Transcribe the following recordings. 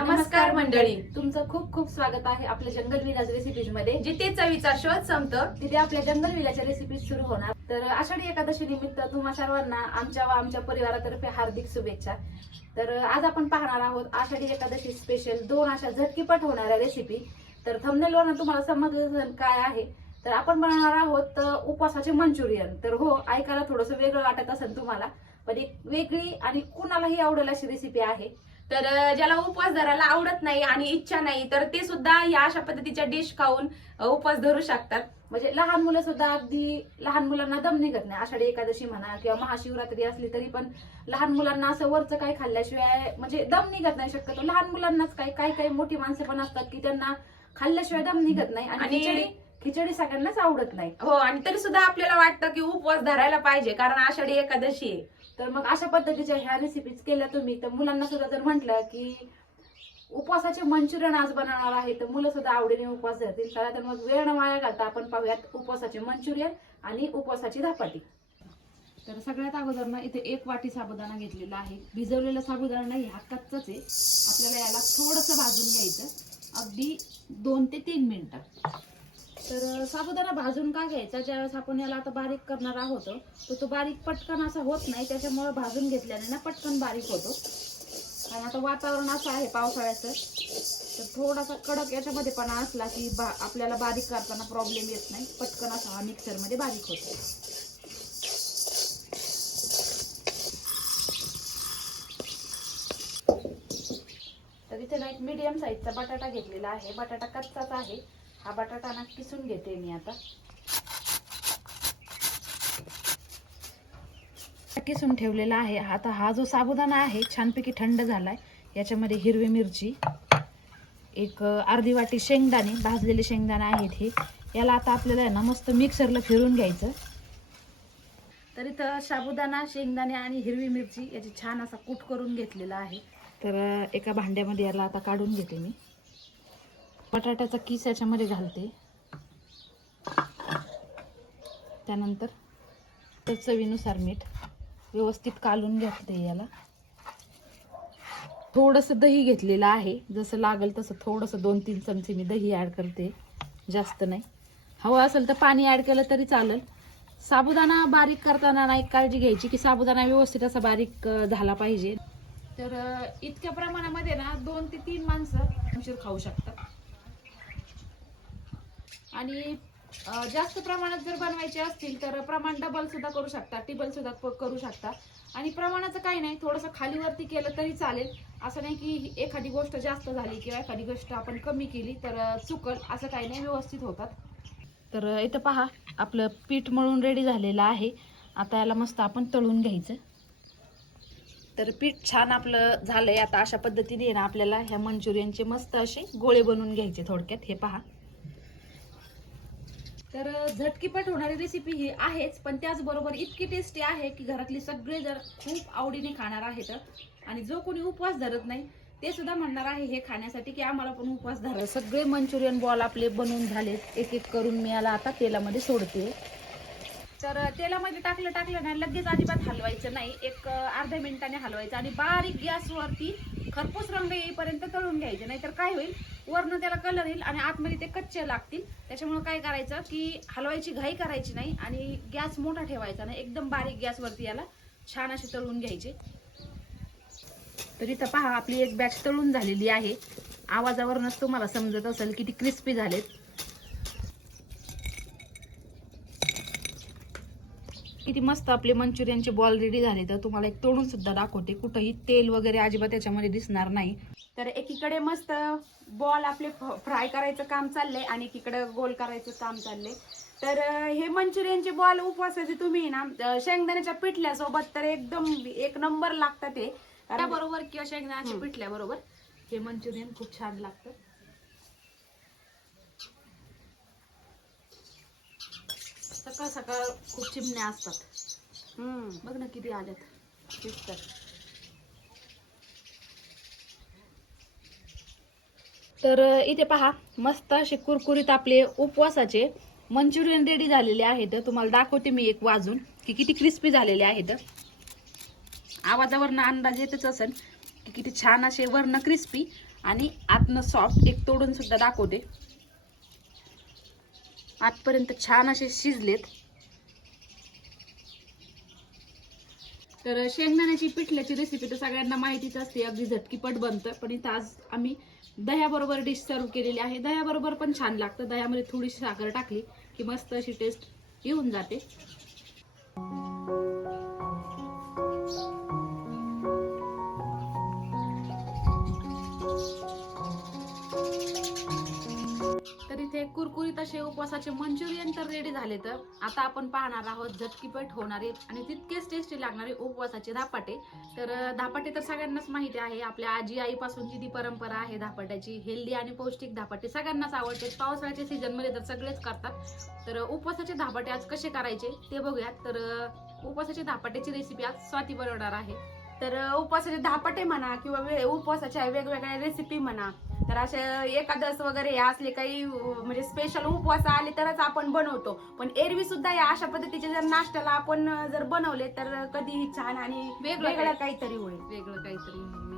नमस्कार मंडळी. तुमचं खूप खूप स्वागत आहे आपल्या जंगल विलाज रेसिपीजमध्ये. जिथे चवीचा शोध संपतो. तिथे आपल्या जंगल विलाच्या रेसिपीज सुरू होणार. तर आषाढी एकादशी निमित्त तुम्हा सर्वांना आमच्या व आमच्या परिवारातर्फे हार्दिक शुभेच्छा. तर आज आपण पाहणार आहोत आषाढी एकादशी स्पेशल दोन अशा झटकीपट होणाऱ्या रेसिपी तर थंबनेलवरनं तुम्हाला समजलं काय आहे. तर आपण बनवणार आहोत उपवासाचे मंचुरियन. तर हो ऐकायला थोडंसं वेगळं वाटत असेल तुम्हाला पण एक वेगळी आणि कुणालाही आवडेल अशी रेसिपी आहे. तर ज्याला उपवास धरायला आवडत नाही आणि इच्छा नाही तर ते सुद्धा या अशा पद्धतीच्या डिश खाऊन उपवास धरू शकतात. म्हणजे लहान मुलं सुद्धा अगदी लहान मुलांना दम निघत नाही. आषाढी एकादशी म्हणा किंवा महाशिवरात्री असली तरी पण लहान मुलांना असं वरचं काही खाल्ल्याशिवाय म्हणजे दम निघत नाही शक्यतो. लहान मुलांनाच काही काही काही मोठी माणसं पण असतात की त्यांना खाल्ल्याशिवाय दम निघत नाही आणि आणि- खिचडी खिचडी सगळ्यांनाच आवडत नाही. हो आणि तरी सुद्धा आपल्याला वाटतं की उपवास धरायला पाहिजे कारण आषाढी एकादशी आहे. तर मग अशा पद्धतीच्या ह्या रेसिपीज केल्या तुम्ही. तर मुलांना सुद्धा जर म्हटलं की उपवासाचे मंचुरियन आज बनवणार आहे तर मुलं सुद्धा आवडीने उपवास धरतील. चला तर मग वेळ न वाया घालता आपण पाहूयात उपवासाचे मंचुरियन आणि उपवासाची धपाटी. तर सगळ्यात अगोदर ना इथे एक वाटी साबुदाणा घेतलेला आहे. भिजवलेला साबुदाणा नाही हा कच्चाच आहे. आपल्याला याला थोडंसं भाजून घ्यायचं. अगदी दोन ते तीन मिनटं. तर साबुदाणा भाजून का घ्यायचा? ज्यावेळेस आपण याला आता बारीक करणार आहोत तर तो बारीक पटकन असा होत नाही. त्याच्यामुळे भाजून घेतल्याने ना पटकन बारीक होतो. आणि आता वातावरण असं आहे पावसाळ्याचं तर थोडासा कडक याच्यामध्ये पण असला की बा आपल्याला बारीक करताना प्रॉब्लेम येत नाही. पटकन असा हा मिक्सरमध्ये बारीक होतो. तर इथे ना एक मीडियम साईजचा बटाटा घेतलेला आहे. बटाटा कच्चाच आहे. हा बटाटा ना किसून घेते मी आता. किसून ठेवलेला आहे. आता हा जो साबुदाणा आहे छानपैकी थंड झालाय. याच्यामध्ये हिरवी मिरची एक अर्धी वाटी शेंगदाणे भाजलेले शेंगदाणे आहेत हे. याला आता आपल्याला आहे ना मस्त मिक्सरला फिरून घ्यायचं. तर इथं साबुदाणा शेंगदाणे आणि हिरवी मिरची याची छान असा कूट करून घेतलेला आहे. तर एका भांड्यामध्ये याला आता काढून घेते मी. बटाट्याचा किस याच्यामध्ये घालते. त्यानंतर तर चवीनुसार मीठ व्यवस्थित कालून घालते याला. थोडंसं दही घेतलेलं आहे. जसं लागेल तसं थोडंसं दोन तीन चमचे मी दही ॲड करते. जास्त नाही. हवं असेल तर पाणी ॲड केलं तरी चालेल. साबुदाणा बारीक करताना नाही एक काळजी घ्यायची की साबुदाणा व्यवस्थित असा बारीक झाला पाहिजे. तर इतक्या प्रमाणामध्ये ना दोन ते तीन माणसं आमच्यावर खाऊ शकतात. आणि जास्त प्रमाणात जर बनवायचे असतील तर प्रमाण डबल सुद्धा करू शकता टिबल सुद्धा करू शकता. आणि प्रमाणाचं काही नाही थोडंसं खालीवरती केलं तरी चालेल. असं नाही की एखादी गोष्ट जास्त झाली किंवा एखादी गोष्ट आपण कमी केली तर चुकल असं काही नाही व्यवस्थित होतात. तर इथं पहा आपलं पीठ मळून रेडी झालेलं आहे. आता याला मस्त आपण तळून घ्यायचं. तर पीठ छान आपलं झालंय. आता अशा पद्धतीने ना आपल्याला ह्या मंचुरियनचे मस्त असे गोळे बनवून घ्यायचे थोडक्यात. हे पहा. तर झटकीपट होणारी रेसिपी ही आहेच पण त्याचबरोबर इतकी टेस्टी आहे की घरातले सगळे जर खूप आवडीने खाणार आहेत. आणि जो कोणी उपवास धरत नाही ते सुद्धा म्हणणार आहे हे खाण्यासाठी की आम्हाला पण उपवास धरा. सगळे मंचुरियन बॉल आपले बनवून झालेत एक एक करून मी याला आता तेलामध्ये सोडते. तर तेलामध्ये टाकलं टाकलं ना लगेच अजिबात हलवायचं नाही. एक अर्ध्या मिनिटाने हलवायचं आणि बारीक गॅसवरती खरपूस रंग येईपर्यंत तळून घ्यायचे नाहीतर काय होईल? वरनं त्याला कलर येईल आणि आतमध्ये ते कच्चे लागतील. त्याच्यामुळे काय करायचं की हलवायची घाई करायची नाही आणि गॅस मोठा ठेवायचा नाही. एकदम बारीक गॅसवरती याला छान असे तळून घ्यायचे. तर इथं पहा आपली एक बॅच तळून झालेली आहे. आवाजावरूनच तुम्हाला समजत असेल किती क्रिस्पी झालेत. किती मस्त आपले मंचुरियनचे बॉल रेडी झाले तर तुम्हाला एक तोडून सुद्धा दाखवते. कुठंही तेल वगैरे अजिबात त्याच्यामध्ये दिसणार नाही. तर एकीकडे मस्त बॉल आपले फ्राय करायचं काम चाललंय आणि एकीकडे गोल करायचं काम चाललंय. तर हे मंचुरियनचे बॉल उपवासाचे तुम्ही ना शेंगदाण्याच्या पिठल्यासोबत तर एकदम एक नंबर लागतात ते. बरोबर किंवा शेंगदाण्याच्या पिठल्याबरोबर हे मंचुरियन खूप छान लागतं. सकाळ सकाळ खूप चिमण्या असतात. हम्म. बघ ना किती आल्यात. तेच तर. इथे पहा मस्त असे कुरकुरीत आपले उपवासाचे मंचुरियन रेडी झालेले आहेत. तुम्हाला दाखवते मी एक वाजून की किती क्रिस्पी झालेले आहेत. आवाजावरनं अंदाज येतच असेल की किती छान असे वरनं क्रिस्पी आणि आतनं सॉफ्ट एक तोडून सुद्धा दाखवते. आतपर्यंत छान असे शिजलेत. तर शेंगदाण्याची पिठल्याची रेसिपी तर सगळ्यांना माहितीच असते अगदी झटकीपट बनतं. पण इथं आज आम्ही दह्याबरोबर डिश सर्व केलेली आहे. दह्याबरोबर पण छान लागतं. दह्यामध्ये थोडीशी साखर टाकली की मस्त अशी टेस्ट येऊन जाते. तर इथे कुरकुरीत असे उपवासाचे मंचुरियन तर रेडी झाले तर आता आपण पाहणार आहोत झटकीपट होणारे आणि तितकेच टेस्टी लागणारे उपवासाचे धापाटे. तर धापाटे तर सगळ्यांनाच माहिती आहे. आपल्या आजी आईपासूनची ती परंपरा आहे धापाट्याची हेल्दी आणि पौष्टिक धापाटे सगळ्यांनाच आवडते. पावसाळ्याच्या सीझनमध्ये तर सगळेच करतात. तर उपवासाचे धापाटे आज कसे करायचे ते बघूयात. तर उपवासाच्या उपवासाचे धापाट्याची रेसिपी आज स्वाती बनवणार आहे. तर उपवासाचे धापटे म्हणा किंवा वे- उपवासाच्या वेगवेगळ्या रेसिपी म्हणा तर असे एकादश वगैरे असले काही म्हणजे स्पेशल उपवास आले तरच आपण बनवतो. पण एरवी सुद्धा या अशा पद्धतीचे जर नाश्त्याला आपण जर बनवले तर कधीही छान आणि वेगळं वेगळं काही. काहीतरी होईल. वेगळं काहीतरी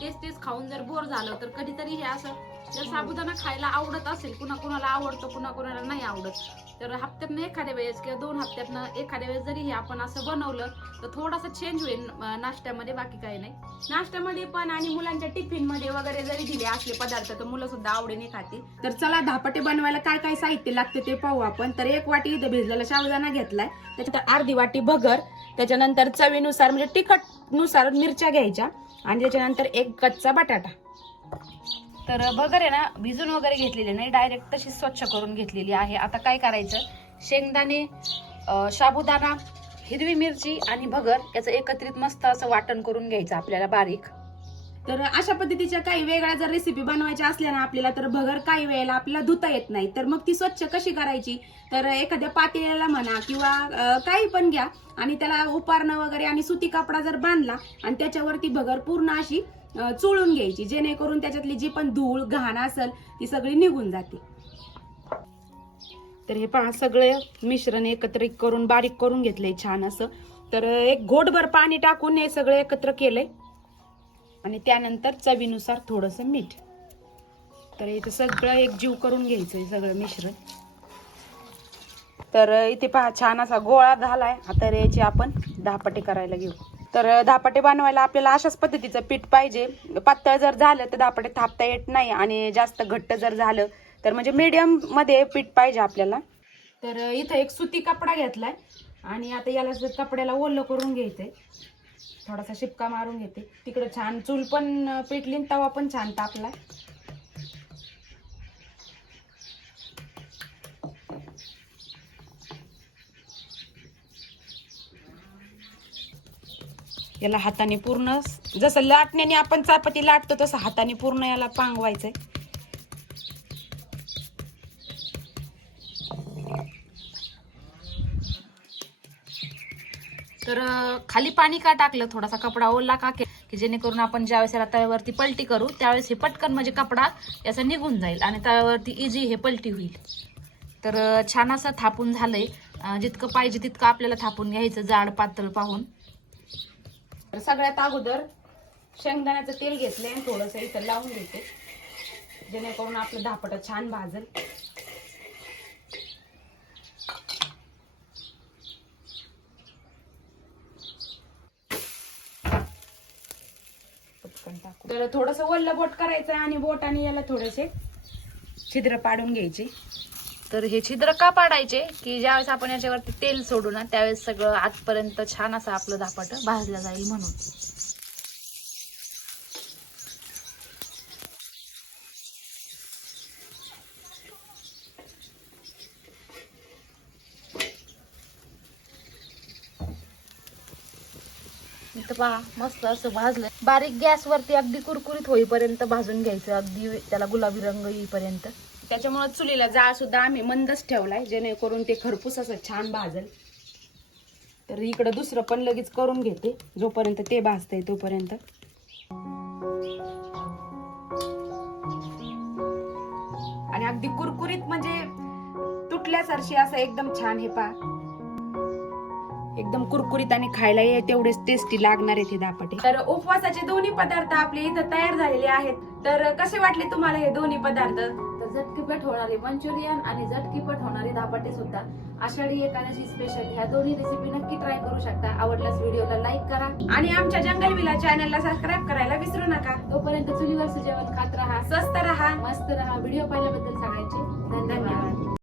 तेच तेच खाऊन जर बोर झालं तर कधीतरी हे असं जर साबुदाणा खायला आवडत असेल कुणा कुणाला आवडतं कुणा कुणाला नाही आवडत तर हप्त्यातनं एखाद्या वेळेस किंवा दोन हप्त्यातनं एखाद्या वेळेस जरी हे आपण असं बनवलं तर थोडासा चेंज होईल नाश्त्यामध्ये बाकी काही नाही. नाश्त्यामध्ये पण आणि मुलांच्या टिफिनमध्ये वगैरे जरी दिले असले पदार्थ तर मुलं सुद्धा आवडीने खातील. तर चला धापटे बनवायला काय काय साहित्य लागते ते पाहू आपण. तर एक वाटी इथं भिजलेला साबुदाणा घेतलाय. त्याच्यात अर्धी वाटी भगर त्याच्यानंतर चवीनुसार म्हणजे तिखटनुसार मिरच्या घ्यायच्या. आणि त्याच्यानंतर एक कच्चा बटाटा. तर बगर आहे ना भिजून वगैरे घेतलेली नाही डायरेक्ट तशी स्वच्छ करून घेतलेली आहे. आता काय करायचं? शेंगदाणे साबुदाणा हिरवी मिरची आणि भगर याचं एकत्रित मस्त असं वाटण करून घ्यायचं आपल्याला बारीक. तर अशा पद्धतीच्या काही वेगळ्या जर रेसिपी बनवायच्या असल्या ना आपल्याला तर भगर काही वेळेला आपल्याला धुता येत नाही. तर मग ती स्वच्छ कशी करायची? तर एखाद्या पातेल्याला म्हणा किंवा काही पण घ्या आणि त्याला उपारणं वगैरे आणि सुती कापडा जर बांधला आणि त्याच्यावरती भगर पूर्ण अशी चोळून घ्यायची. जेणेकरून त्याच्यातली जी पण धूळ घाण असेल ती सगळी निघून जाते. तर हे पहा सगळे मिश्रण एकत्रित करून बारीक करून घेतलंय छान असं. तर एक घोटभर पाणी टाकून हे सगळं एकत्र केलंय. आणि त्यानंतर चवीनुसार थोडंसं मीठ. तर इथे सगळं एक जीव करून घ्यायचं आहे सगळं मिश्रण. तर इथे पहा छान असा गोळा झालाय. आता याची आपण दहापटे करायला घेऊ. तर धापाटे बनवायला आपल्याला अशाच पद्धतीचं पीठ पाहिजे. पातळ जर झालं तर धापाटे थापता येत नाही आणि जास्त घट्ट जर झालं तर म्हणजे मीडियममध्ये पीठ पाहिजे आपल्याला. तर इथं एक सुती कपडा घेतलाय आणि आता याला जर कपड्याला ओलं करून घ्यायचंय. थोडासा शिपका मारून घेते. तिकडं छान चूल पण पेटली तवा पण छान तापलाय. याला हाताने पूर्ण जसं लाटण्याने आपण चपाती लाटतो तसं हाताने पूर्ण याला पांगवायचंय. तर खाली पाणी का टाकलं? थोडासा कपडा ओला का के- की जेणेकरून आपण ज्यावेळेस याला तव्यावरती पलटी करू त्यावेळेस हे पटकन म्हणजे कपडा याचा निघून जाईल आणि तव्यावरती इझी हे पलटी होईल. तर छान असं थापून झालंय. जितकं पाहिजे तितकं आपल्याला थापून घ्यायचं जाड पातळ पाहून. तर सगळ्यात अगोदर शेंगदाण्याचं तेल घेतलं आणि थोडंसं इथं लावून घेते जेणेकरून आपलं धापट छान भाजल. तर थोडस वल्ल बोट करायचं आणि बोट आणि याला थोडेसे छिद्र पाडून घ्यायचे. तर हे छिद्र का पाडायचे? की ज्यावेळेस आपण याच्यावरती तेल सोडू ना त्यावेळेस सगळं आजपर्यंत छान असं आपलं धापाट भाजलं जाईल म्हणून. पहा मस्त असं भाजलं बारीक गॅसवरती अगदी कुरकुरीत होईपर्यंत भाजून घ्यायचं. अगदी त्याला गुलाबी रंग येईपर्यंत. त्याच्यामुळे चुलीला जाळ सुद्धा आम्ही मंदच ठेवलाय जेणेकरून ते खरपूस असं छान भाजल. तर इकडं दुसरं पण लगेच करून घेते जोपर्यंत ते भाजतंय तोपर्यंत. आणि अगदी कुरकुरीत म्हणजे तुटल्यासारशी असं एकदम छान हे पा एकदम कुरकुरीत आणि खायला तेवढेच टेस्टी लागणार आहे ते दापटे. तर उपवासाचे दोन्ही पदार्थ आपले इथं तयार झालेले आहेत. तर कसे वाटले तुम्हाला हे दोन्ही पदार्थ? झटकीपट होणारे मंचुरियन आणि झटकीपट होणारे धापाटे सुद्धा. आषाढी एकादशी स्पेशल ह्या दोन्ही रेसिपी नक्की ट्राय करू शकता. आवडल्यास व्हिडिओला लाईक करा. आणि आमच्या जंगल विला चॅनलला सबस्क्राईब करायला विसरू नका. तोपर्यंत चुलीवरचं जेवण खात राहा. स्वस्त राहा. मस्त राहा. व्हिडिओ पाहिल्याबद्दल सगळ्यांचे धन्यवाद.